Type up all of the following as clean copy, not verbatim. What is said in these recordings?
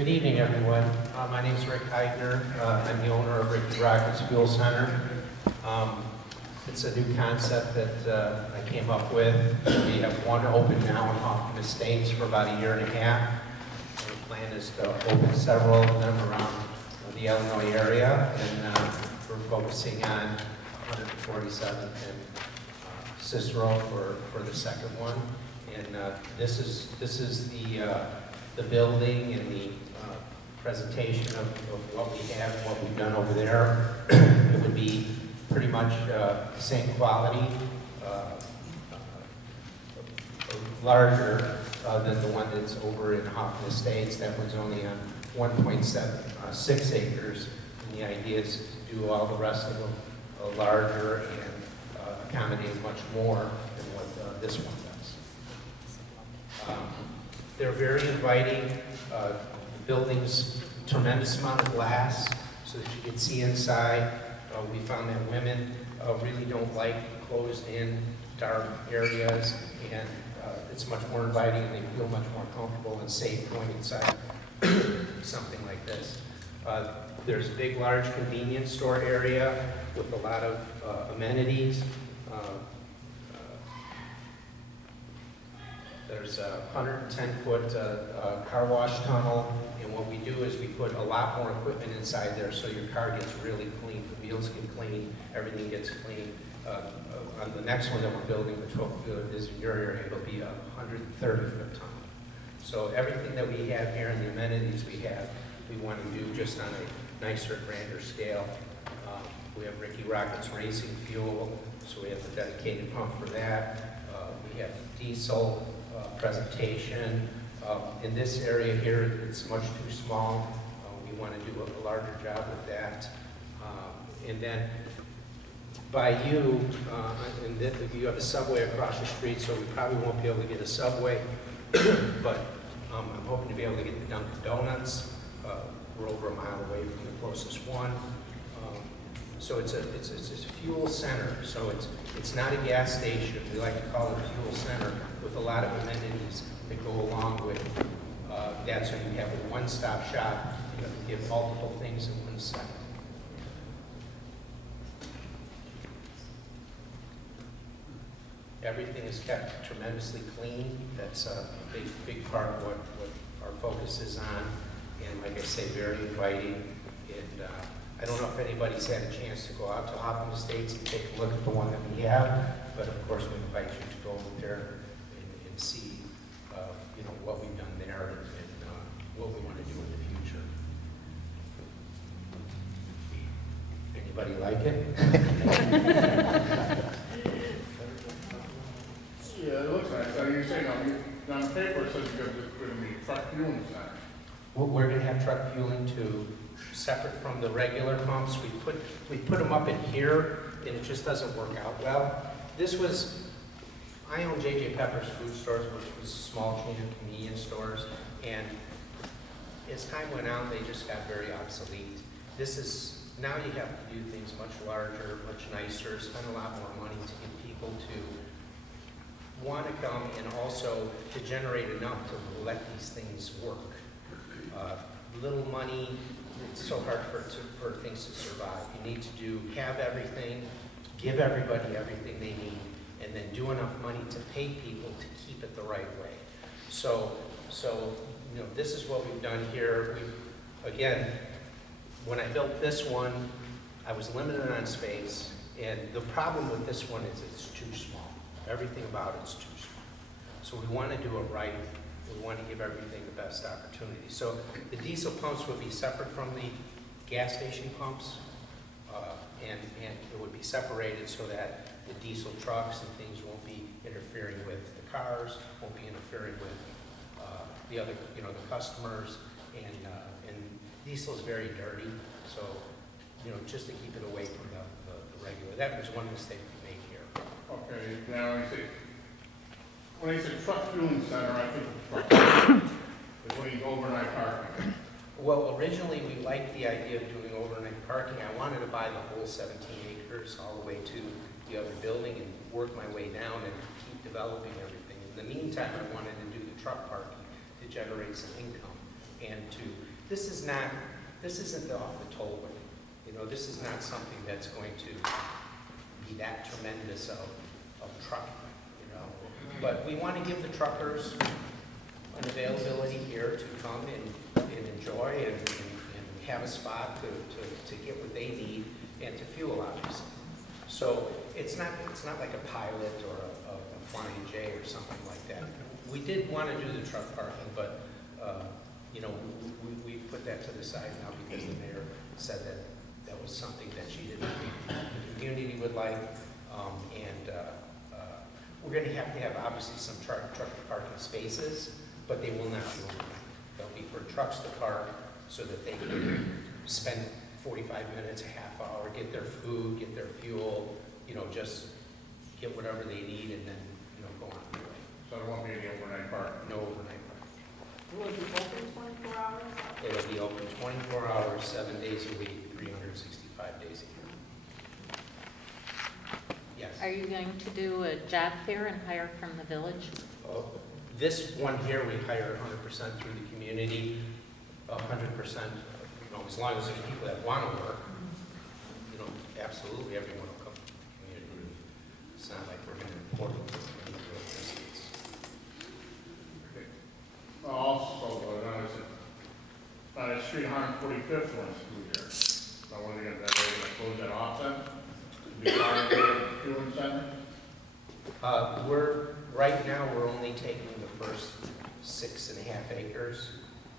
Good evening, everyone. My name is Rick Heidner. I'm the owner of Ricky Rockets Fuel Center. It's a new concept that I came up with. We have one open now in Hoffman Estates for about a year and a half. And the plan is to open several of them around the Illinois area, and we're focusing on 147th and Cicero for the second one. And this is the building and the presentation of what we have and what we've done over there. It would be pretty much the same quality, larger than the one that's over in Hoffman Estates. That one's only on 1.6 acres, and the idea is to do all the rest of them larger and accommodate much more than what this one does. They're very inviting. The building's tremendous amount of glass so that you can see inside. We found that women really don't like closed-in, dark areas, and it's much more inviting, and they feel much more comfortable and safe going inside something like this. There's a big, large convenience store area with a lot of amenities. There's a 110-foot car wash tunnel, and what we do is we put a lot more equipment inside there so your car gets really clean. The wheels get clean, everything gets clean. On the next one that we're building, which is in your area, it'll be a 130-foot tunnel. So everything that we have here and the amenities we have, we want to do just on a nicer, grander scale. We have Ricky Rockets Racing Fuel, so we have a dedicated pump for that. We have diesel presentation. In this area here, it's much too small. We want to do a larger job with that. And then by you, you have a subway across the street, so we probably won't be able to get a subway, but I'm hoping to be able to get the Dunkin' Donuts. We're over a mile away from the closest one. So it's a fuel center, so it's not a gas station. We like to call it a fuel center with a lot of amenities that go along with that, so you have a one-stop shop. You have to get multiple things in one site. Everything is kept tremendously clean. That's a big part of what our focus is on. And like I say, very inviting. And I don't know if anybody's had a chance to go out to Hoffman Estates and take a look at the one that we have, but of course we invite you to go over there and see what we've done there and what we want to do in the future. Anybody like it? Yeah, it looks nice. So you're saying on paper it says you're going to be truck fueling center. Well, we're going to have truck fueling too, separate from the regular pumps. We put them up in here, and it just doesn't work out well. I own J.J. Pepper's Food Stores, which was small chain of convenience stores, and as time went on, they just got very obsolete. Now you have to do things much larger, much nicer, spend a lot more money to get people to want to come, and also to generate enough to let these things work. Little money, it's so hard for things to survive. You need to have everything, give everybody everything they need, and then do enough money to pay people to keep it the right way. So this is what we've done here. Again, when I built this one, I was limited on space, and the problem with this one is it's too small. Everything about it's too small. So we want to do it right. We want to give everything the best opportunity. So the diesel pumps would be separate from the gas station pumps, and it would be separated so that the diesel trucks and things won't be interfering with the cars, won't be interfering with the other, the customers, and diesel is very dirty, so just to keep it away from the regular. That was one mistake we made here. Okay, now when you say truck fueling center, I think truck between overnight parking. Well, originally we liked the idea of doing overnight parking. I wanted to buy the whole 17 acres all the way to the other building and work my way down and keep developing everything. In the meantime, I wanted to do the truck parking to generate some income and to this isn't the off the tollway. You know, this is not something that's going to be that tremendous of trucking, you know. But we want to give the truckers an availability here to come and enjoy and have a spot to get what they need and to fuel, obviously. So it's not like a Pilot or a Flying J or something like that. We did want to do the truck parking, but you know, we put that to the side now because the mayor said that that was something that she didn't think the community would like. We're going to have obviously some truck parking spaces, but they will not be overnight. They'll be for trucks to park so that they can spend 45 minutes, a half hour, get their food, get their fuel, you know, just get whatever they need and then, you know, go on their way. So there won't be any overnight parking? No overnight parking. Will it be open 24 hours? It'll be open 24 hours, 7 days a week, 365 days a year. Yes. Are you going to do a job fair and hire from the village? This one here, we hire 100% through the community, 100%, you know, as long as there's people that want to work, you know, absolutely everyone will come to the community. It's not like we're going to import them from the community. Okay. Also, on the street 145th one through here. So when they get that, they're going to close that off then? Be part of the fueling center? Right now, we're only taking the first 6.5 acres.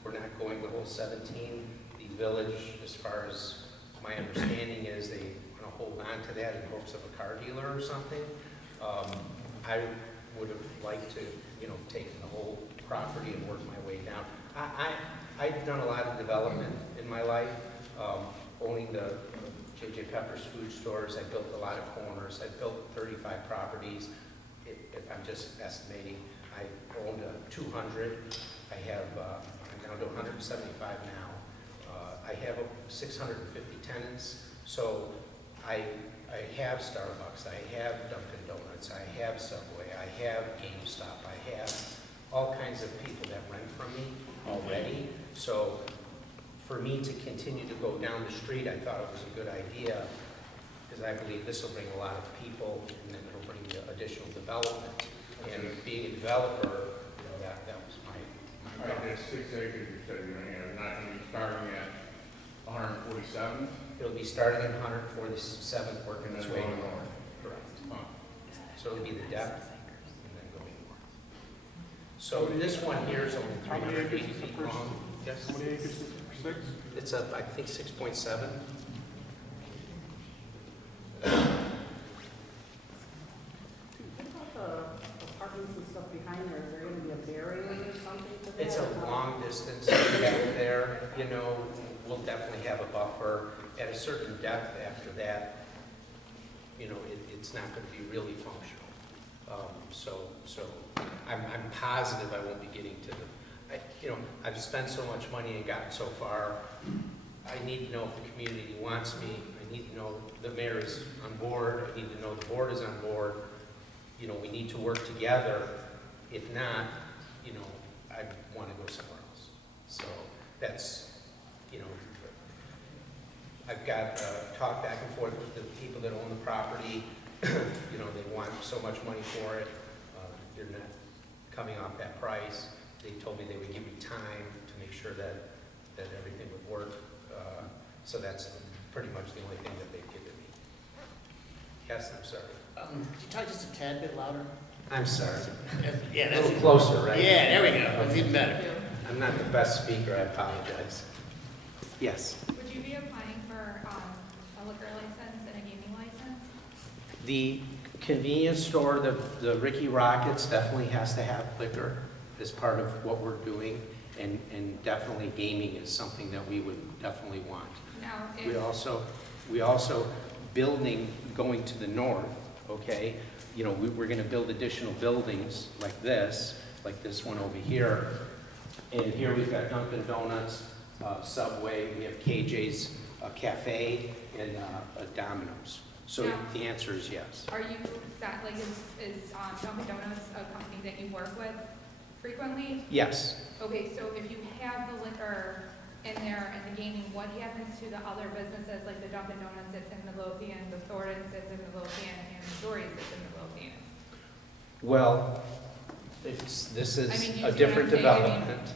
We're not going the whole 17. The village, as far as my understanding is, they want to hold on to that in hopes of a car dealer or something. I would have liked to, you know, take the whole property and work my way down. I've done a lot of development in my life, owning the J.J. Pepper's food stores. I built a lot of corners. I built 35 properties. If I'm just estimating, I owned 200. I'm down to 175 now. I have 650 tenants. So I have Starbucks. I have Dunkin' Donuts. I have Subway. I have GameStop. I have all kinds of people that rent from me already. So for me to continue to go down the street, I thought it was a good idea because I believe this will bring a lot of people and then it'll bring additional development. And being a developer, you know, that was my All right, there's 6 acres you said you're going to have. You're not going to be starting at 147? It'll be starting at 147th, working its way north. Correct. Huh. So it'll be the depth and then going north. So this one here is only 380 feet long. Yes. How many acres is it? 6? It's up, I think, 6.7. What about the apartments and stuff behind there? Is there going to be a barrier or something to that? It's a long distance back there, you know, we'll definitely have a buffer. At a certain depth after that, you know, it's not going to be really functional. So I'm positive I won't be getting to the, you know, I've spent so much money and gotten so far. I need to know if the community wants me. I need to know the mayor is on board. I need to know the board is on board. You know, we need to work together. If not, you know, I want to go somewhere else. So that's, you know, I've got talk back and forth with the people that own the property. You know, they want so much money for it. They're not coming off that price. They told me they would give me time to make sure that everything would work. So that's pretty much the only thing that they've given me. Yes, I'm sorry. Could you talk just a tad bit louder? I'm sorry. Yeah, A that's little closer, right? Yeah, there we go. That's even better. I'm not the best speaker, I apologize. Yes. Would you be applying for a liquor license and a gaming license? The convenience store, the Ricky Rockets definitely has to have liquor as part of what we're doing, and definitely gaming is something that we would definitely want. Now, We also building going to the north, okay? You know, we're going to build additional buildings like this one over here. And here we've got Dunkin' Donuts, Subway, we have KJ's Cafe, and Domino's. So Yeah. the answer is yes. are you set, like, is Dunkin' Donuts a company that you work with frequently? Yes. Okay, so if you have the liquor in there and the gaming, what happens to the other businesses, like the Dunkin' Donuts that's in Midlothian, the Thorntons that's in Midlothian, and the Dory's that's in Midlothian? Well, this I mean, is you see a what different I'm saying? I mean- development.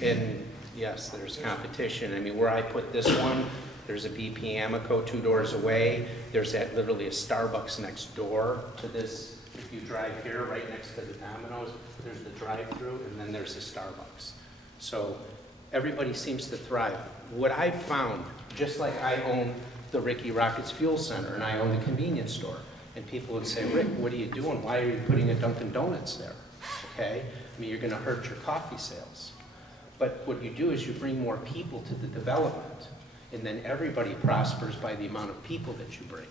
And yes, there's competition. I mean, where I put this one, there's a BP Amico 2 doors away. There's literally a Starbucks next door to this. If you drive here, right next to the Domino's, there's the drive-through, and then there's the Starbucks. So everybody seems to thrive. What I've found, just like I own the Ricky Rockets Fuel Center, and I own the convenience store, and people would say, Rick, what are you doing? Why are you putting a Dunkin' Donuts there? Okay? I mean, you're going to hurt your coffee sales. But what you do is you bring more people to the development, and then everybody prospers by the amount of people that you bring.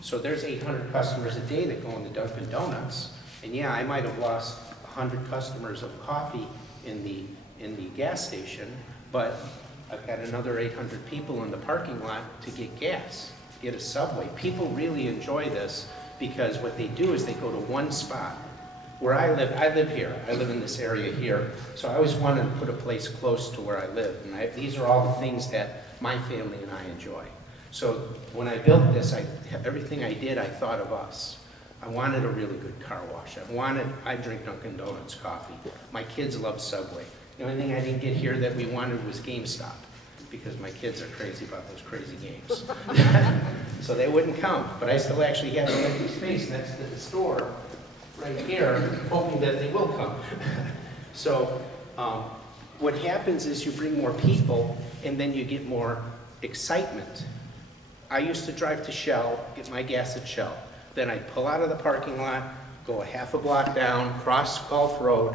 So there's 800 customers a day that go into Dunkin' Donuts, and yeah, I might have lost 100 customers of coffee in the gas station, but I've got another 800 people in the parking lot to get gas, get a Subway. People really enjoy this because what they do is they go to one spot. Where I live here. I live in this area here. So I always wanted to put a place close to where I live. And these are all the things that my family and I enjoy. So when I built this, everything I did, I thought of us. I wanted a really good car wash. I drink Dunkin' Donuts coffee. My kids love Subway. The only thing I didn't get here that we wanted was GameStop, because my kids are crazy about those crazy games. So they wouldn't come. But I still actually have an empty space next to the store right here, hoping that they will come. So what happens is you bring more people, and then you get more excitement. I used to drive to Shell, get my gas at Shell. Then I'd pull out of the parking lot, go a half a block down, cross Gulf Road,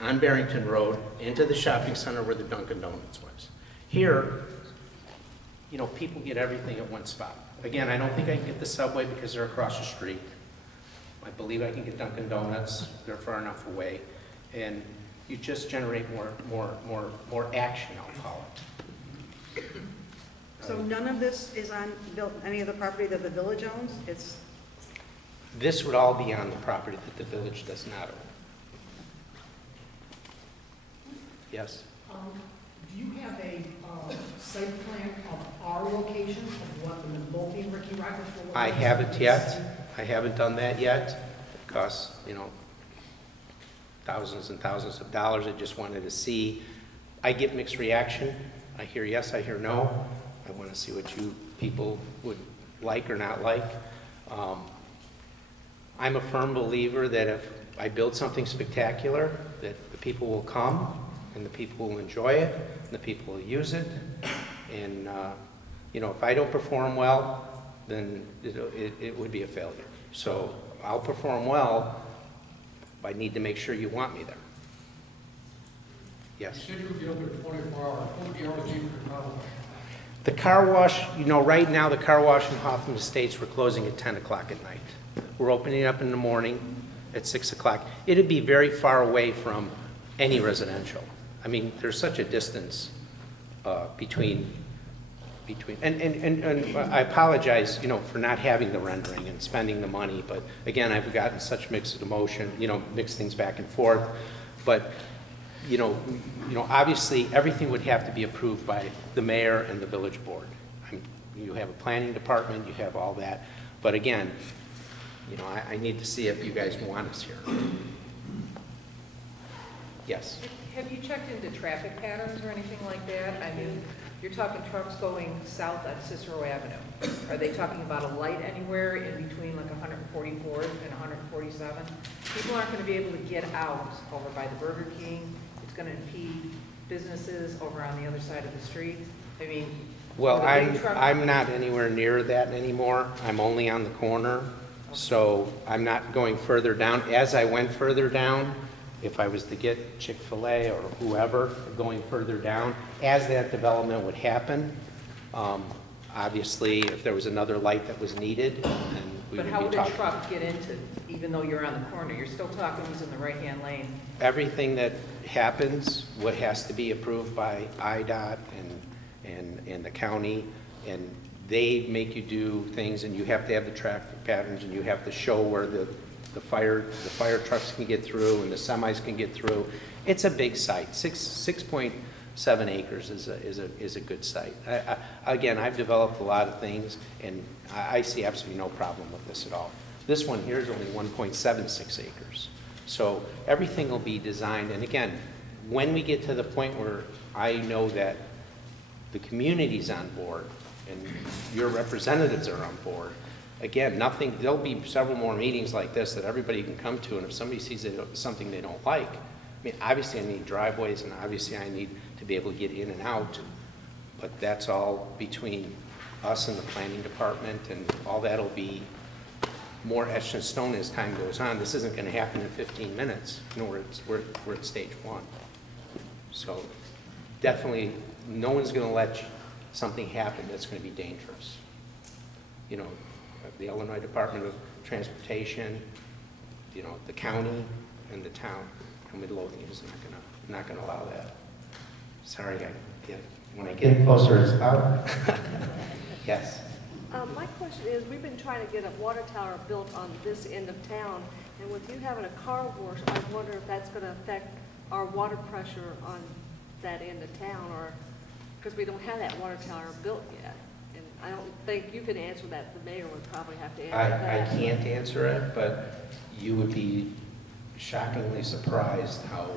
on Barrington Road, into the shopping center where the Dunkin' Donuts was. Here, you know, people get everything at one spot. Again, I don't think I can get the Subway because they're across the street. I believe I can get Dunkin' Donuts. They're far enough away. And you just generate more action, I'll call it. So none of this is on any of the property that the village owns? This would all be on the property that the village does not own. Yes? Do you have a site plan of our location, of what the Midlothian Ricky Rockets will look I like? haven't yet. I haven't done that yet. It costs, you know, thousands and thousands of dollars. I just wanted to see. I get mixed reaction. I hear yes, I hear no. I want to see what you people would like or not like. I'm a firm believer that if I build something spectacular, that the people will come, and the people will enjoy it, and the people will use it. And, you know, if I don't perform well, then it would be a failure. So I'll perform well, but I need to make sure you want me there. Yes? You said you would be open 24 hours. What would the hours be for the car wash? The car wash, you know, right now the car wash in Hoffman Estates, we're closing at 10 o'clock at night. We're opening up in the morning at 6 o'clock. It'd be very far away from any residential. I mean, there's such a distance between, and I apologize, you know, for not having the rendering and spending the money, but again, I've gotten such mixed emotion, you know, mixed things back and forth, but you know, obviously everything would have to be approved by the mayor and the village board. You have a planning department, you have all that, but again, you know, I need to see if you guys want us here. Yes. Have you checked into traffic patterns or anything like that? I mean, you're talking trucks going south on Cicero Avenue. Are they talking about a light anywhere in between like 144th and 147th? People aren't going to be able to get out over by the Burger King. It's going to impede businesses over on the other side of the street. I mean, Well, with a big truck- I'm not anywhere near that anymore. I'm only on the corner, so I'm not going further down. As I went further down, if I was to get Chick-fil-A or whoever going further down, as that development would happen, obviously, if there was another light that was needed, then we would But be how would a talking. truck get into, even though you're on the corner? You're still talking who's in the right-hand lane. Everything that happens, what has to be approved by IDOT and the county, and they make you do things, and you have to have the traffic patterns, and you have to show where the fire trucks can get through and the semis can get through. It's a big site, 7 acres is a good site. Again, I've developed a lot of things, and I see absolutely no problem with this at all. This one here is only 1.76 acres. So everything will be designed, and again, when we get to the point where I know that the community's on board and your representatives are on board, again, there'll be several more meetings like this that everybody can come to, and if somebody sees something they don't like, I mean, obviously I need driveways, and obviously I need to be able to get in and out, but that's all between us and the planning department, and all that'll be more etched in stone as time goes on. This isn't going to happen in 15 minutes. You know, we're at stage 1. So definitely, no one's going to let something happen that's going to be dangerous. You know, the Illinois Department of Transportation, you know, the county and the town, and Midlothian is not going to allow that. Sorry, when I get closer, it's out. Yes. My question is, we've been trying to get a water tower built on this end of town, and with you having a car wash, I wonder if that's going to affect our water pressure on that end of town, or because we don't have that water tower built yet. And I don't think you can answer that. The mayor would probably have to answer that. I can't answer it, but you would be shockingly surprised how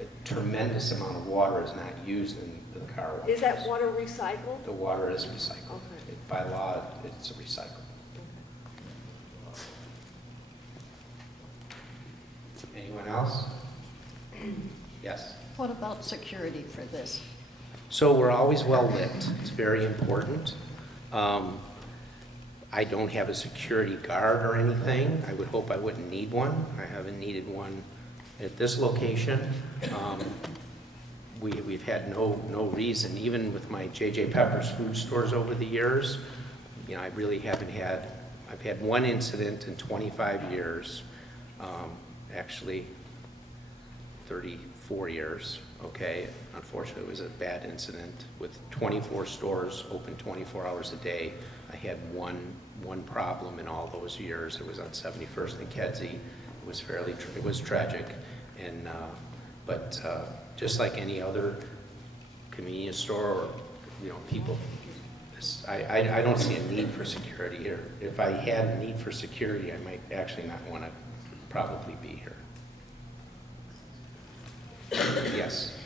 a tremendous amount of water is not used in the car wash. Is that water recycled? The water is recycled. Okay. By law, it's recycled. Anyone else? Yes. What about security for this? So we're always well lit. It's very important. I don't have a security guard or anything. I would hope I wouldn't need one. I haven't needed one at this location. We've had no reason, even with my J.J. Pepper's food stores over the years, you know, I really haven't had, I've had one incident in 25 years, actually 34 years, okay? Unfortunately, it was a bad incident with 24 stores open 24 hours a day. I had one problem in all those years. It was on 71st and Kedzie. It was tragic, and but just like any other convenience store or, you know, people, I don't see a need for security here. If I had a need for security, I might actually not want to probably be here. Yes.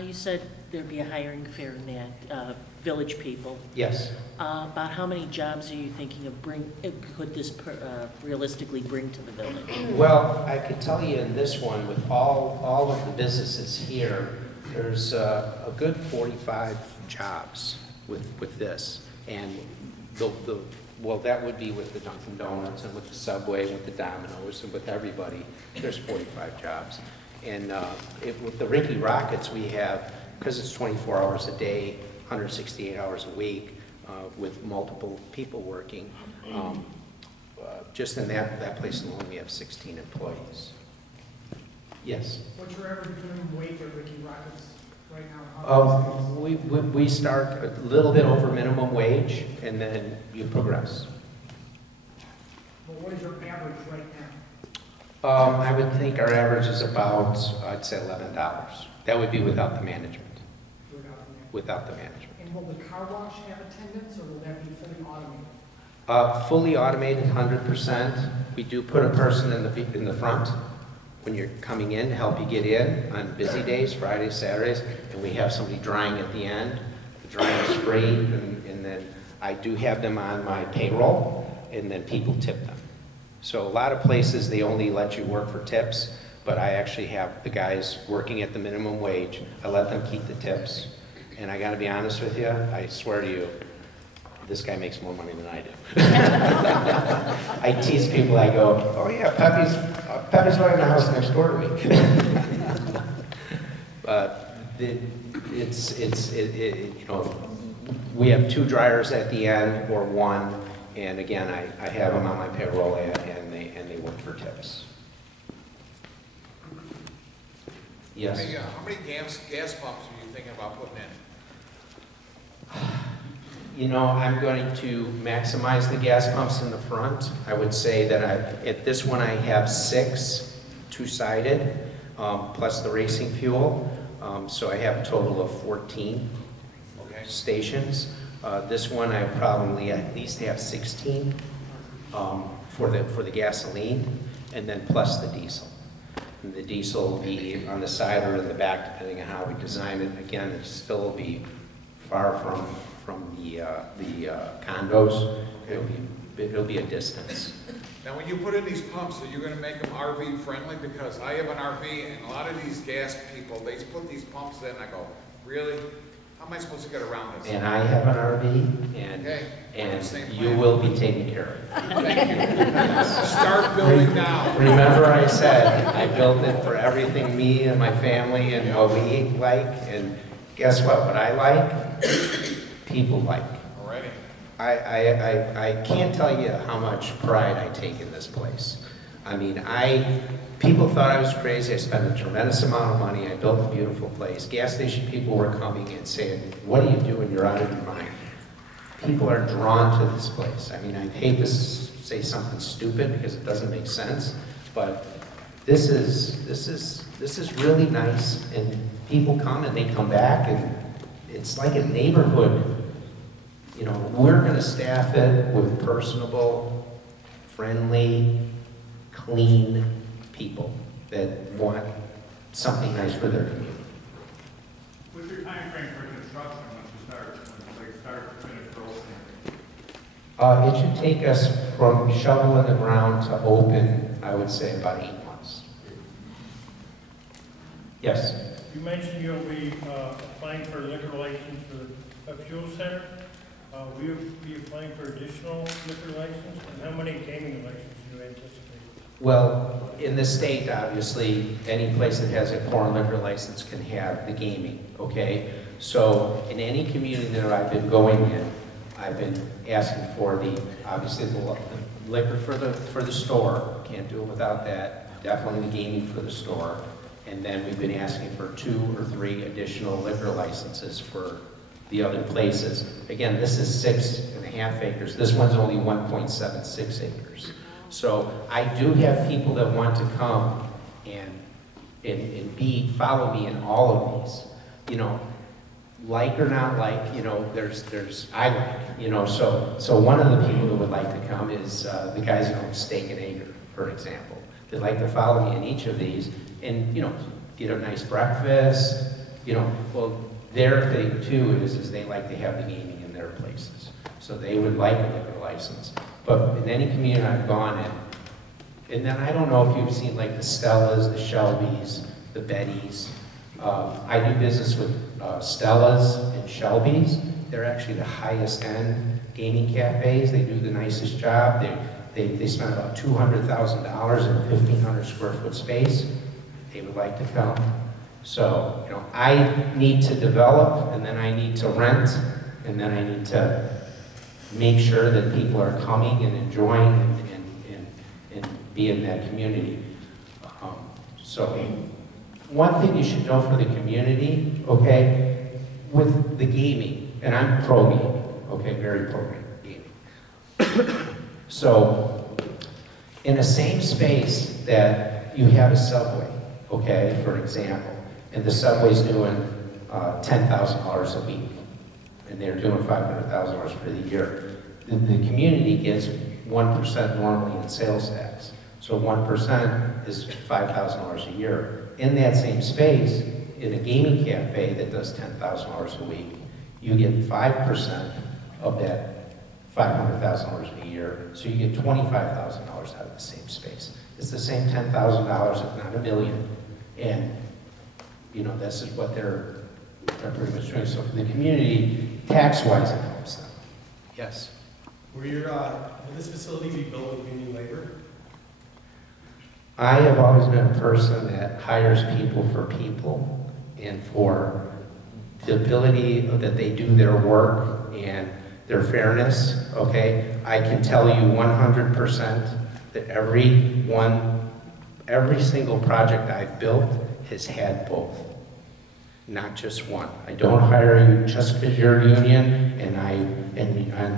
You said there'd be a hiring fair in that, village people. Yes. About how many jobs are you thinking of could this realistically bring to the village? Well, I could tell you in this one, with all of the businesses here, there's a good 45 jobs with this. And well, that would be with the Dunkin' Donuts and with the Subway, with the Domino's, and with everybody. There's 45 jobs. And with the Ricky Rockets, we have, because it's 24 hours a day, 168 hours a week, with multiple people working. Just in that place alone, we have 16 employees. Yes? What's your average minimum wage at Ricky Rockets right now? We start a little bit over minimum wage, and then you progress. But what is your average right now? I would think our average is about, I'd say $11. That would be without the management. Without the management. And will the car wash have attendants, or will that be fully automated? Fully automated, 100%. We do put a person in the front when you're coming in to help you get in on busy days, Fridays, Saturdays, and we have somebody drying at the end. The drying is free, and then I do have them on my payroll, and then people tip them. So a lot of places, they only let you work for tips, but I actually have the guys working at the minimum wage. I let them keep the tips. And I gotta be honest with you, I swear to you, this guy makes more money than I do. I tease people, I go, oh yeah, Peppy's running the house next door to me. But you know, we have 2 dryers at the end, or 1, and again, I have them on my payroll, and they work for tips. Yes? Hey, how many gas pumps are you thinking about putting in? You know, I'm going to maximize the gas pumps in the front. I would say that at this one I have 6, 2-sided, plus the racing fuel. So I have a total of 14 Okay. stations. This one I probably at least have 16 for the gasoline, and then plus the diesel. And the diesel will be on the side or in the back, depending on how we design it. Again, it still will be far from the condos. It'll be a distance. Now, when you put in these pumps, are you gonna make them RV friendly? Because I have an RV and a lot of these gas people, they put these pumps in, I go, really? How am I supposed to get around this? And I have an RV, Okay. and Same you plan. will be taken care of. Thank you. Start building now. Remember I said, I built it for everything me and my family and what we like, and guess what I like, people like. Alrighty. I can't tell you how much pride I take in this place. I mean, people thought I was crazy. I spent a tremendous amount of money. I built a beautiful place. Gas station people were coming and saying, what are you doing? You're out of your mind. People are drawn to this place. I mean, I hate to say something stupid because it doesn't make sense, but this is really nice, and people come and they come back, and it's like a neighborhood. You know, we're going to staff it with personable, friendly, clean people that want something nice for their community. What's your time frame for construction when they start to finish the opening? It should take us from shoveling the ground to open, I would say, about 8 months. Yes? You mentioned you'll be applying for a liquor license for a fuel center. Will you be applying for additional liquor license? And how many gaming licenses do you anticipate? Well, in the state, obviously, any place that has a foreign liquor license can have the gaming, okay? So in any community that I've been going in, I've been asking for obviously the liquor for the store, can't do it without that, definitely the gaming for the store, and then we've been asking for 2 or 3 additional liquor licenses for the other places. Again, this is 6.5 acres. This one's only 1.76 acres. So I do have people that want to come and follow me in all of these. You know, like or not like, you know, I like, you know, so one of the people that would like to come is the guys who own Steak and Acre, for example. They'd like to follow me in each of these and, you know, get a nice breakfast, you know. Well, their thing too is they like to have the gaming in their places. So they would like a liquor license. But in any community I've gone in, and then I don't know if you've seen like the Stellas, the Shelbys, the Bettys. I do business with Stellas and Shelbys. They're actually the highest end gaming cafes. They do the nicest job. They spend about $200,000 in a 1,500 square foot space. They would like to come. So, you know, I need to develop, and then I need to rent, and then I need to make sure that people are coming and enjoying and be in that community. So one thing you should know for the community, okay, with the gaming, and I'm pro gaming, okay, very pro gaming. So in the same space that you have a Subway, okay, for example, and the Subway's doing $10,000 a week, and they're doing $500,000 for the year. The community gets 1% normally in sales tax. So 1% is $5,000 a year. In that same space, in a gaming cafe that does $10,000 a week, you get 5% of that $500,000 a year. So you get $25,000 out of the same space. It's the same $10,000, if not $1 million. And, you know, this is what they're pretty much doing. So for the community, tax-wise, it helps them. Yes? Will this facility be built with union labor? I have always been a person that hires people for people and for the ability that they do their work and their fairness, okay? I can tell you 100% that every single project I've built has had both, not just one. I don't hire you just because you're union and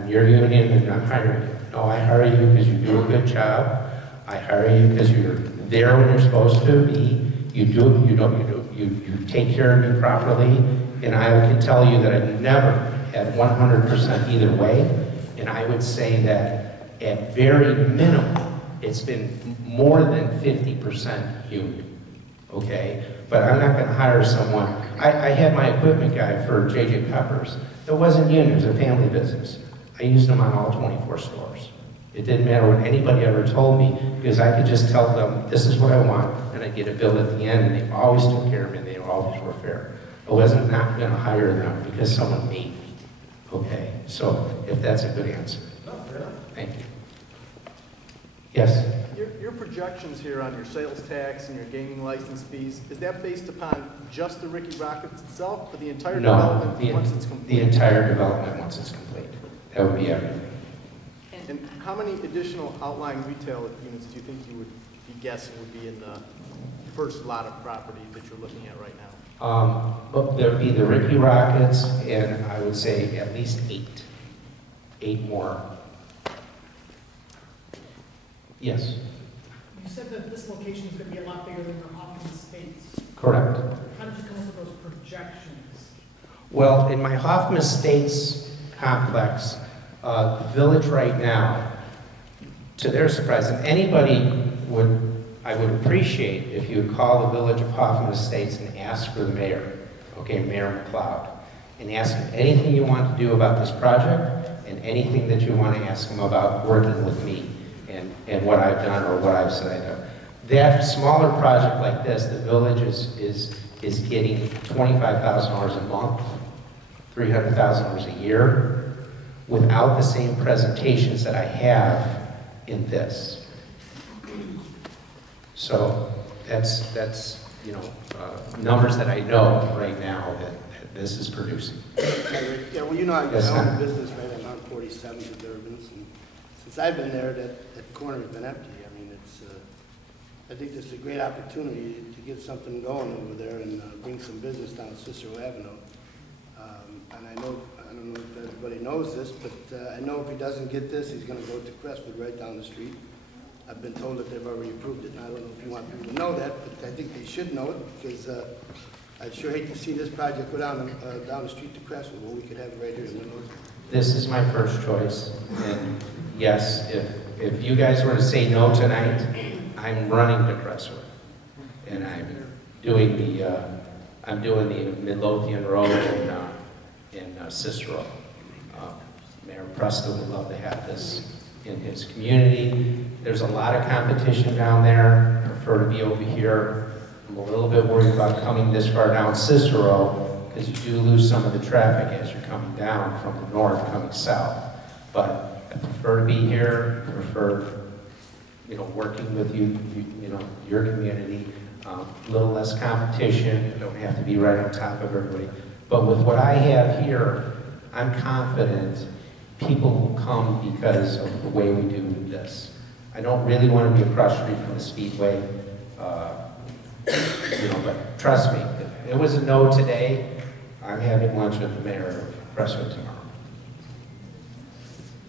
you're union and I'm hiring you. No, I hire you because you do a good job. I hire you because you're there when you're supposed to be. You you take care of me properly, and I can tell you that I've never had 100% either way, and I would say that at very minimum, it's been more than 50% union, okay? But I'm not gonna hire someone. I had my equipment guy for J.J. Peppers. It wasn't union, it was a family business. I used them on all 24 stores. It didn't matter what anybody ever told me, because I could just tell them, this is what I want, and I'd get a bill at the end, and they always took care of me, and they always were fair. I wasn't not gonna hire them because someone made me, okay? So, if that's a good answer. No, fair enough. Thank you. Yes? Your projections here on your sales tax and your gaming license fees, is that based upon just the Ricky Rockets itself, or the entire No, development once it's complete? the entire development once it's complete. That would be everything. And how many additional outlying retail units do you think you would be guessing would be in the first lot of property that you're looking at right now? But there'd be the Ricky Rockets, and I would say at least 8. 8 more. Yes, You said that this location is going to be a lot bigger than the Hoffman Estates. correct. How did you come up with those projections? Well, in my Hoffman Estates complex, the village right now, to their surprise, and I would appreciate if you would call the village of Hoffman Estates and ask for the mayor, okay, Mayor McLeod, and ask him anything you want to do about this project, and anything that you want to ask him about working with me, and what I've done or what I've said I've done. That smaller project like this, the village is getting $25,000 a month, $300,000 a year, without the same presentations that I have in this. So that's numbers that I know right now that this is producing. Yeah, well, you know, I Yes, own a ma'am. business right on 47th of Durbin's, and since I've been there, that corner's been empty. I mean, I think this is a great opportunity to get something going over there and bring some business down Cicero Avenue. And I don't know if everybody knows this, but I know if he doesn't get this, he's gonna go to Crestwood right down the street. I've been told that they've already approved it, and I don't know if you want people to know that, but I think they should know it, because I'd sure hate to see this project go down the street to Crestwood, when we could have it right here in Midlothian. This is my first choice, and yes, if you guys were to say no tonight, I'm running to Crestwood, and I'm doing the Midlothian Road in Cicero. Mayor Preston would love to have this in his community. There's a lot of competition down there. I prefer to be over here. I'm a little bit worried about coming this far down Cicero, because you do lose some of the traffic as you're coming down from the north, coming south. But I prefer to be here. I prefer, working with you, your community. A little less competition. You don't have to be right on top of everybody. But with what I have here, I'm confident people will come because of the way we do this. I don't really want to be across the street from the Speedway, but trust me, if it was a no today, I'm having lunch with the mayor of Crestwood tomorrow.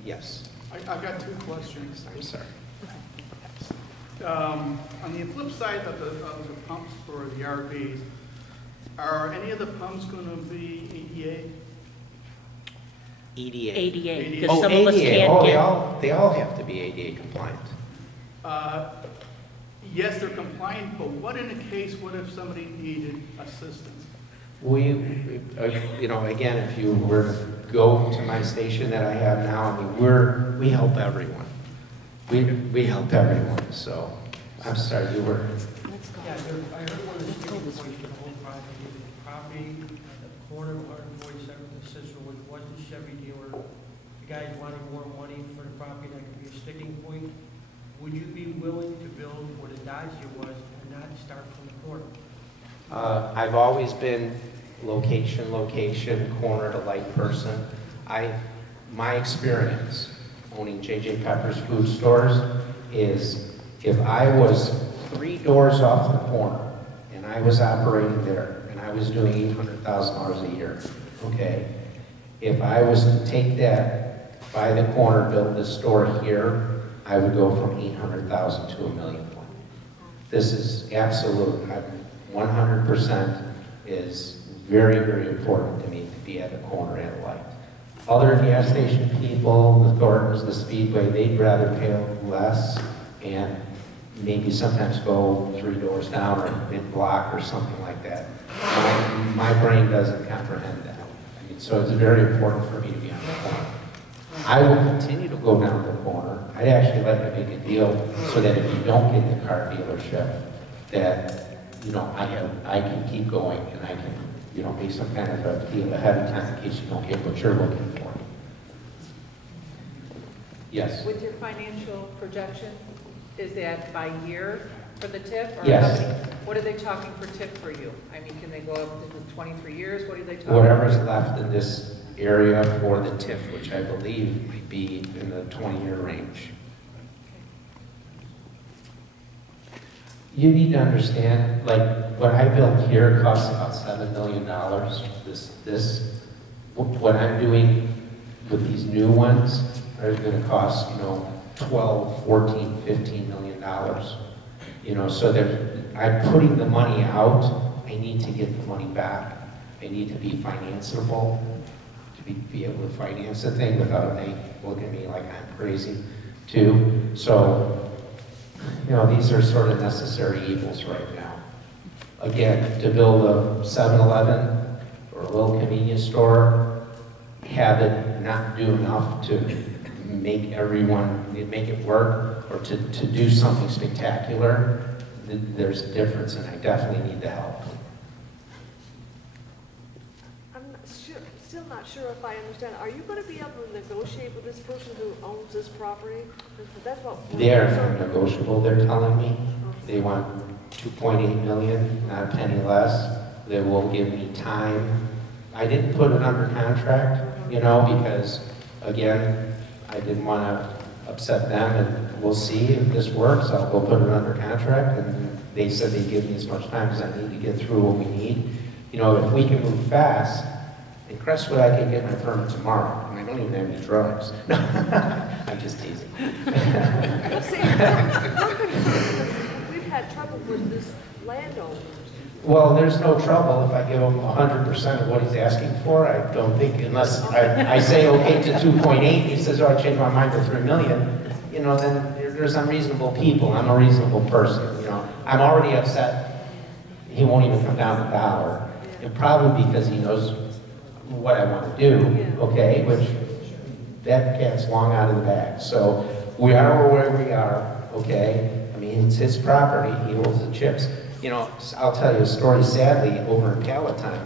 Yes. I've got 2 questions. I'm sorry. On the flip side of the pumps for the RVs, are any of the pumps going to be ADA? ADA. ADA. Because some of us can't get. They all have to be ADA compliant. Yes, they're compliant, but what in a case, what if somebody needed assistance? Again, if you were to go to my station that I have now, I mean, we help everyone. We help everyone, so, I'm sorry, you were. Yeah, I heard one of the sticking points for the whole project is the property at the corner of 147th and Cicero, which was the Chevy dealer. The guys wanting more money for the property, that could be a sticking point. Would you be willing to build where the Dodge was and not start from the corner? I've always been location, corner to light person. My experience owning J.J. Pepper's food stores is if I was 3 doors off the corner and I was operating there and I was doing $800,000 a year, okay? If I was to take that by the corner, build the store here, I would go from $800,000 to $1 million. This is absolute. 100% is very, very important to me to be at the corner at a light. Other gas station people, the Thorntons, the Speedway, they'd rather pay less and maybe sometimes go 3 doors down or mid-block or something like that. My brain doesn't comprehend that. I mean, so it's very important for me to be on the corner. I will continue to go down the corner. I'd actually like to make a deal so that if you don't get the car dealership, that, you know, I can keep going and I can, you know, make some kind of a deal ahead of time in case you don't get what you're looking for. Yes? With your financial projection, is that by year for the TIF? Or Yes. how many, what are they talking for TIF for you? I mean, can they go up to 23 years? What are they talking? Whatever's left in this area for the TIF, which I believe might be in the 20-year range. You need to understand, like, what I built here costs about $7 million. What I'm doing with these new ones are going to cost, you know, 12, 14, 15 million dollars. You know, so that I'm putting the money out. I need to get the money back. I need to be financeable, to be able to finance the thing without they look at me like I'm crazy, too. So, you know, these are sort of necessary evils right now. Again, to build a 7-Eleven or a little convenience store, have it not do enough to make it work, or to do something spectacular, there's a difference, and I definitely need the help. I'm not sure, still not sure if I understand. Are you going to be able to negotiate with this person who owns this property? That's what They're non-negotiable, they're telling me. They want 2.8 million, not a penny less. They will give me time. I didn't put it under contract, you know, because, again, I didn't want to upset them, and we'll see if this works. I'll go put it under contract, and they said they'd give me as much time as I need to get through what we need. You know, if we can move fast, in Crestwood I can get my permit tomorrow, and I don't even have any drugs. No, I'm just teasing. We've had trouble with this landowner. Well, there's no trouble if I give him 100% of what he's asking for. I don't think, unless I say okay to 2.8, he says, oh, I changed my mind to 3 million, you know, then there's unreasonable people. I'm a reasonable person, you know. I'm already upset. He won't even come down a dollar. And probably because he knows what I want to do, okay, which that cat's long out of the bag. So we are where we are, okay? I mean, it's his property. He holds the chips. You know, I'll tell you a story, sadly, over in Palatine,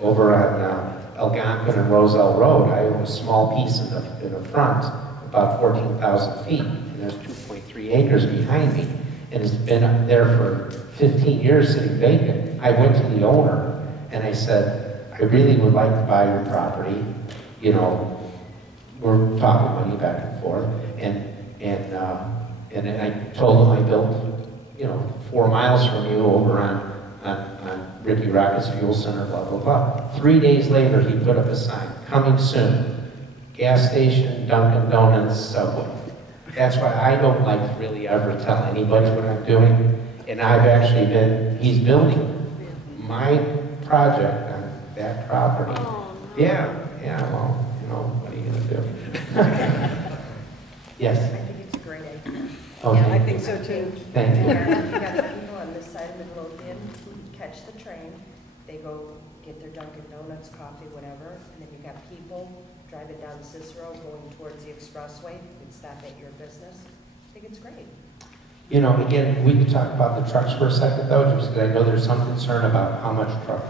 over on Algonquin and Roselle Road. I own a small piece in the front, about 14,000 feet, and there's 2.3 acres behind me, and it's been there for 15 years sitting vacant. I went to the owner, and I said, I really would like to buy your property. You know, we're talking money back and forth, and I told him I built, you know, 4 miles from you over on Ricky Rocket's Fuel Center, blah, blah, blah. 3 days later, he put up a sign, coming soon, gas station, Dunkin' Donuts, Subway. That's why I don't like to really ever tell anybody what I'm doing. And I've actually he's building my project on that property. Oh, no. Yeah, well, you know, what are you gonna do? Yes? I think it's a great idea. Oh, Yeah, I thank think you. so too. Thank you. You got the people on this side of Midlothian who catch the train, they go get their Dunkin' Donuts, coffee, whatever, and then you got people driving down Cicero going towards the expressway, you can stop at your business. I think it's great. You know, again, we could talk about the trucks for a second though, just because I know there's some concern about how much truck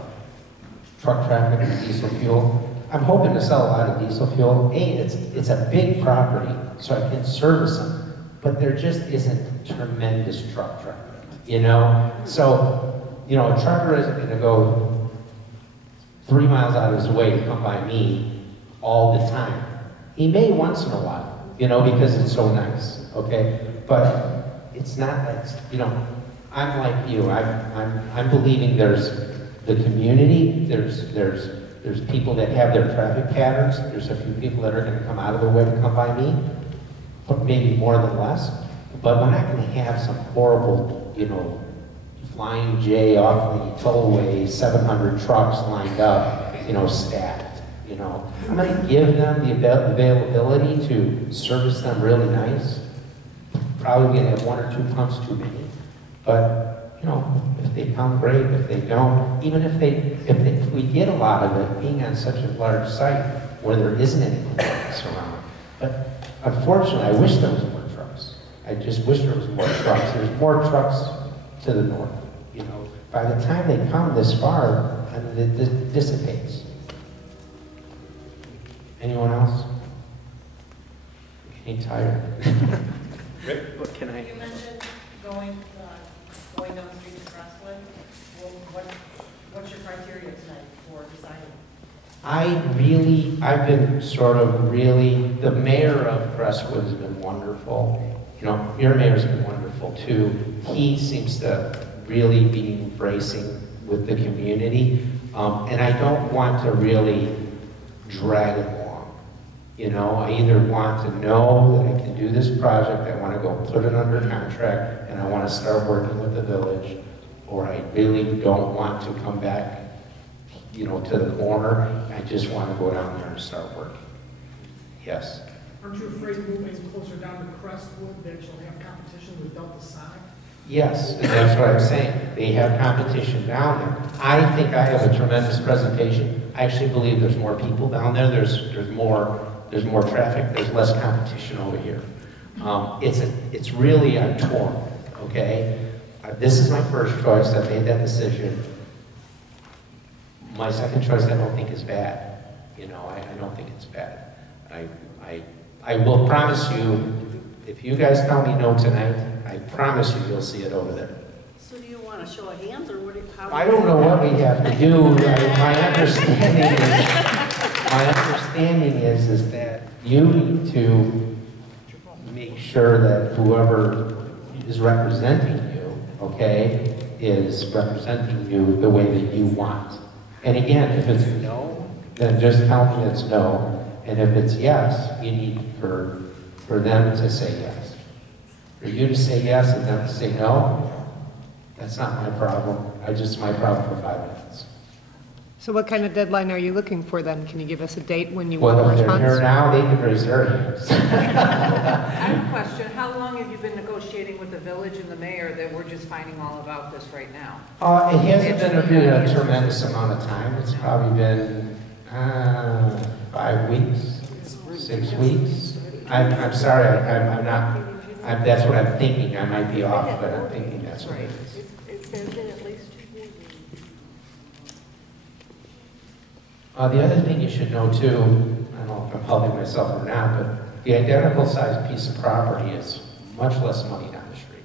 traffic and diesel fuel. I'm hoping to sell a lot of diesel fuel. It's a big property, so I can service them, but there just isn't tremendous truck traffic, you know? So, you know, a trucker isn't gonna go 3 miles out of his way to come by me all the time. He may once in a while, you know, because it's so nice, okay? But it's not like, you know, I'm like you. I'm believing there's the community, there's people that have their traffic patterns, there's a few people that are gonna come out of their way to come by me, but maybe more than less. But we're not gonna have some horrible, you know, Flying J off the tollway, 700 trucks lined up, stacked, I'm gonna give them the availability to service them really nice. Probably gonna have one or two pumps too many, but, if they come, great. If they don't, even if we get a lot of it, being on such a large site where there isn't anything else around. But unfortunately, I wish there was more trucks. I just wish there was more trucks. There's more trucks to the north, By the time they come this far, it dissipates. Anyone else? Getting tired. Rick? What can I? You mentioned going down the street to Crestwood. What's your criteria tonight for deciding? I've been the mayor of Crestwood has been wonderful. Your mayor's been wonderful too. He seems to really be embracing with the community. And I don't want to really drag it along. I either want to know that I can do this project, I want to go put it under contract, and I want to start working with the village, or I really don't want to come back, to the corner. I just want to go down there and start working. Yes. Aren't you afraid moving closer down to Crestwood that you'll have competition with Delta Sonic? Yes, and that's what I'm saying. They have competition down there. I think I have a tremendous presentation. I actually believe there's more people down there. There's more traffic. There's less competition over here. It's really, I'm torn, okay? This is my first choice. I made that decision. My second choice I don't think is bad. I don't think it's bad. I will promise you, if you guys tell me no tonight, I promise you'll see it over there. So do you want to show of hands, or how? I don't know what we have to do. My understanding is that you need to make sure that whoever is representing you, okay, is representing you the way that you want. And again, if it's no, then just tell me it's no. And if it's yes, you need for them to say yes. For you to say yes and them to say no, that's not my problem. My problem for 5 minutes. So what kind of deadline are you looking for then? Can you give us a date when you want Well, a if they're response? here now, they can raise their hands. I have a question. How long have you been negotiating with the village and the mayor that we're just finding all about this right now? It hasn't been a tremendous amount of time. It's probably been 5 weeks, 6 weeks. I'm sorry, I'm not, that's what I'm thinking. I might be off, but I'm thinking that's what it is. It's been at least 2 weeks. The other thing you should know too, I don't know if I'm helping myself or not, but the identical sized piece of property is much less money down the street.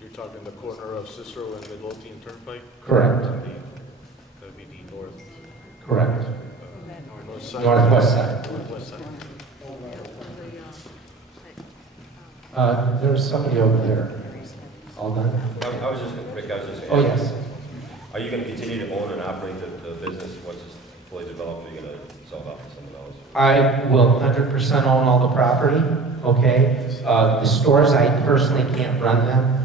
You're talking the corner of Cicero and Midlothian Turnpike? Correct. That'd be the north. Correct. North side. Northwest side. Northwest side. There's somebody over there. All done? I was just, Rick, I was just. Oh, yes. Are you going to continue to own and operate the business once it's fully developed, or are you going to sell it off to someone else? I will 100% own all the property, okay? The stores, I personally can't run them.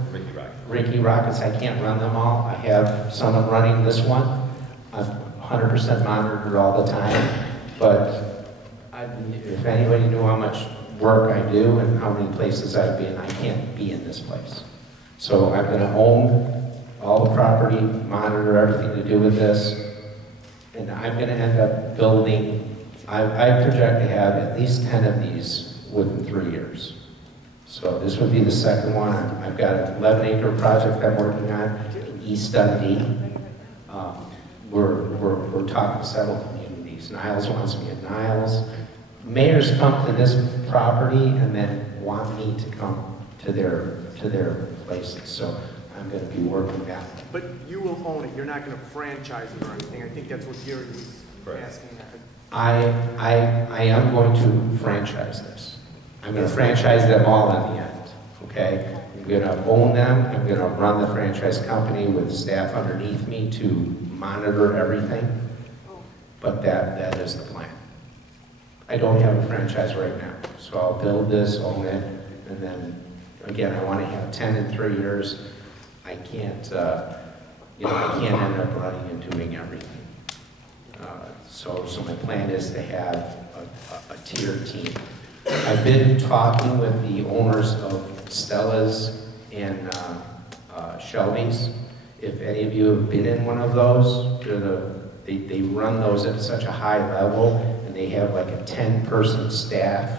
Ricky Rockets, I can't run them all. I have someone running this one. I'm 100% monitored all the time. But if anybody knew how much work I do and how many places I've been, I can't be in this place. So I'm going to own all the property, monitor everything to do with this, and I'm going to end up building, I project to have at least 10 of these within 3 years. So this would be the second one. I've got an 11-acre project I'm working on in East Dundee. We're talking to several communities. Niles wants me at Niles. Mayors come to this property and then want me to come to their places. So I'm going to be working that. But you will own it, you're not going to franchise it or anything. I think that's what Gary was asking. I am going to franchise this. I'm going to franchise them all in the end, okay? I'm going to own them, I'm going to run the franchise company with staff underneath me to monitor everything, but that is the plan. I don't have a franchise right now, so I'll build this, own it, and then Again, I want to have 10 in 3 years. I can't, I can't end up running and doing everything. So my plan is to have a tiered team. I've been talking with the owners of Stella's and Shelby's. If any of you have been in one of those, they run those at such a high level, and they have like a 10-person staff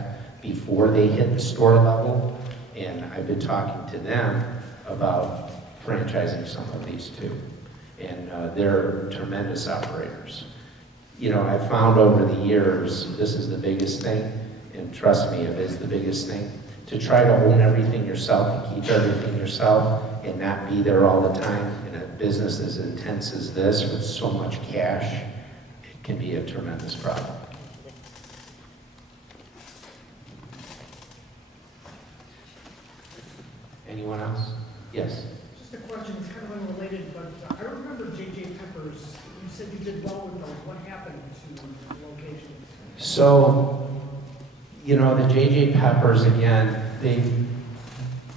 before they hit the store level. And I've been talking to them about franchising some of these too. And they're tremendous operators. I found over the years, this is the biggest thing, and trust me, it is the biggest thing, to try to own everything yourself and keep everything yourself and not be there all the time in a business as intense as this with so much cash, it can be a tremendous problem. Anyone else? Yes? Just a question, it's kind of unrelated, but I remember J.J. Peppers. You said you did well with those. What happened to the location? So, the J.J. Peppers, again,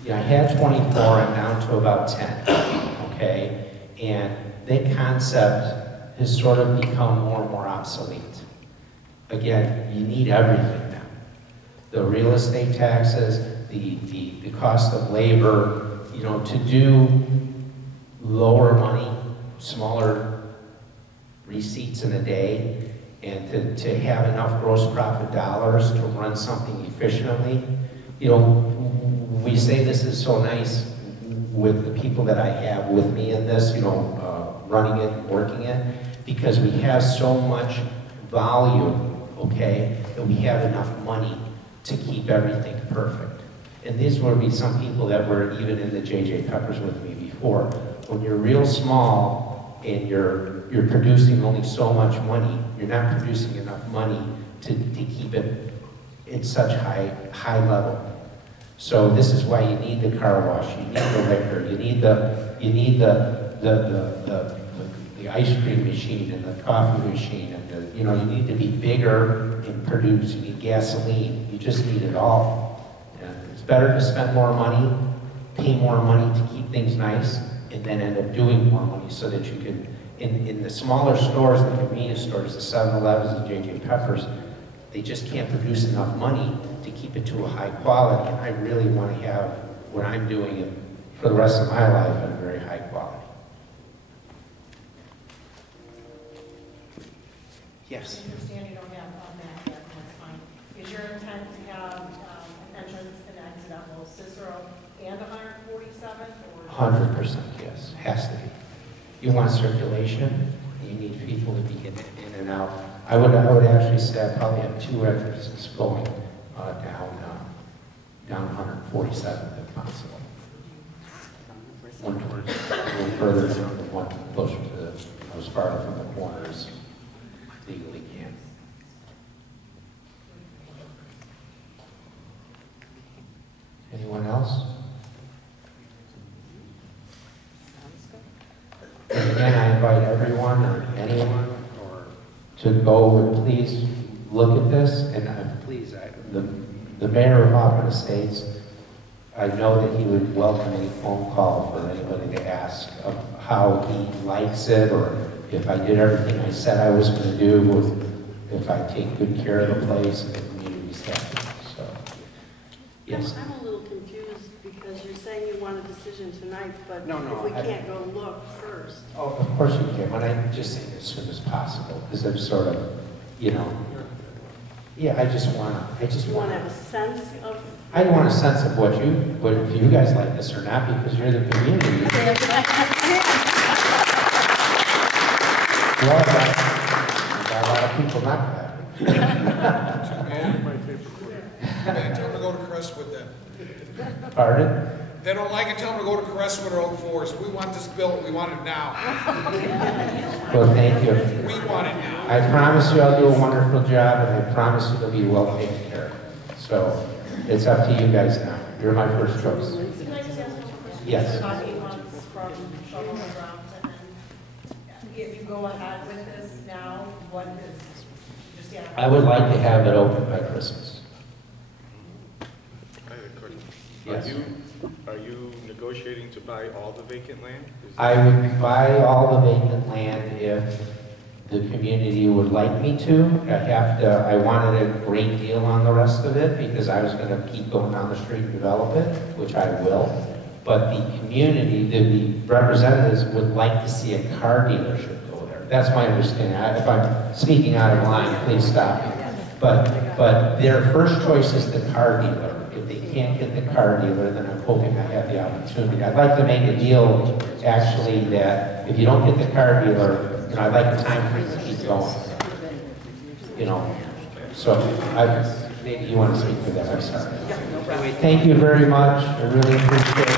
I had 24 and down to about 10, okay? And that concept has sort of become more and more obsolete. Again, you need everything now. The real estate taxes, the cost of labor, to do lower money, smaller receipts in a day, and to have enough gross profit dollars to run something efficiently. We say this is so nice with the people that I have with me in this, running it and working it, because we have so much volume, okay, that we have enough money to keep everything perfect. And these would be some people that were even in the J.J. Peppers with me before. When you're real small and you're producing only so much money, you're not producing enough money to keep it at such high level. So this is why you need the car wash, you need the liquor, you need the ice cream machine and the coffee machine, and you need to be bigger and produce. You need gasoline. You just need it all. And it's better to spend more money, pay more money to keep things nice, and then end up doing more money so that you can. In the smaller stores, the convenience stores, the 7-Elevens, the J.J. Peppers, they just can't produce enough money to keep it to a high quality. And I really want to have what I'm doing it for the rest of my life at a very high quality. Yes. I understand you don't have a map yet, that's fine. Is your intent to have an entrance and exit on both Cicero and 147? 100%, yes, has to be. You want circulation, you need people to be in and out. I would actually say I probably have 2 entrances going down 147 if possible. One towards a little further down, and one closer to the, as far from the corners legally can. Anyone else? And again, I invite everyone or anyone to go and please look at this. And please, the mayor of Auburn Estates, I know that he would welcome any phone call for anybody to ask of how he likes it, or if I did everything I said I was going to do, if I take good care of the place and the community's happy. So, yes. I'm a little confused because you're saying you want a decision tonight, but No, if we can't go look first. Oh, of course you can, but I'm just saying as soon as possible, because I'm sort of, yeah, I just want to. You want to have a sense of. I want a sense of what if you guys like this or not, because you're the community. Well, got a lot of people not happy. Man, tell them to go to Crestwood then. Pardon? They don't like it, tell them to go to Crestwood or Oak Forest. We want this built, we want it now. Well, thank you. We want it now. I promise you I'll do a wonderful job, and I promise you it'll be well taken care of. So, it's up to you guys now. You're my first choice. Can I just ask one question? Yes. Talking months from shovel around, and then if you go ahead with this now, what is, just, yeah. I would like to have it open by Christmas. I have a question. Yes. you negotiating to buy all the vacant land? I would buy all the vacant land if the community would like me to. I wanted a great deal on the rest of it because I was gonna keep going down the street and develop it, which I will. But the community, the representatives would like to see a car dealership go there. That's my understanding. If I'm speaking out of line, please stop me. But their first choice is the car dealer. If they can't get the car dealer, then I'm hoping I have the opportunity. I'd like to make a deal, actually, that if you don't get the car dealer, you know, I'd like a time frame to keep going. You know, so maybe you want to speak to that, I'm sorry. Anyway, thank you very much, I really appreciate it.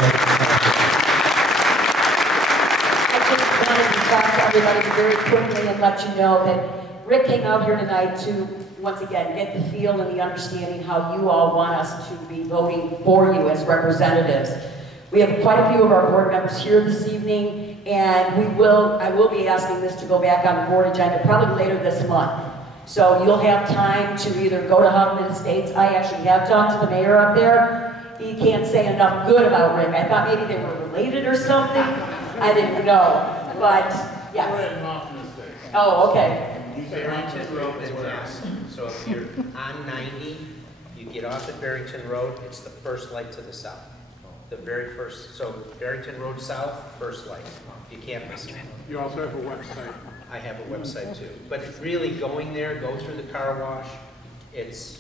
I just wanted to talk to everybody very quickly and let you know that Rick came out here tonight to, once again, get the feel and the understanding how you all want us to be voting for you as representatives. We have quite a few of our board members here this evening, and I will be asking this to go back on the board agenda probably later this month. So you'll have time to either go to Huffman Estates. I actually have talked to the mayor up there. He can't say enough good about Rick. I thought maybe they were related or something. I didn't know, but yes. We're in Hoffman Estates. Oh, okay. Barrington Road and Mass. So if you're on 90, you get off at Barrington Road, it's the first light to the south. The very first, so Barrington Road South, first light. You can't miss it. You also have a website. I have a website too. But really going there, go through the car wash, it's,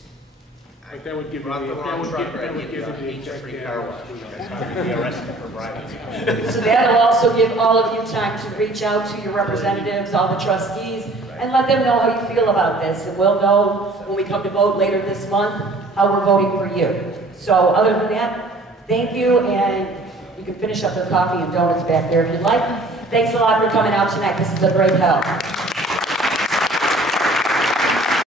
Like that would give you brought the wrong truck, that would I'd give you the each a free exact car wash. I'd be arrested for bribing. So that'll also give all of you time to reach out to your representatives, all the trustees, and let them know how you feel about this. And we'll know when we come to vote later this month how we're voting for you. So other than that, thank you, and you can finish up their coffee and donuts back there if you'd like. Thanks a lot for coming out tonight. This is a great help.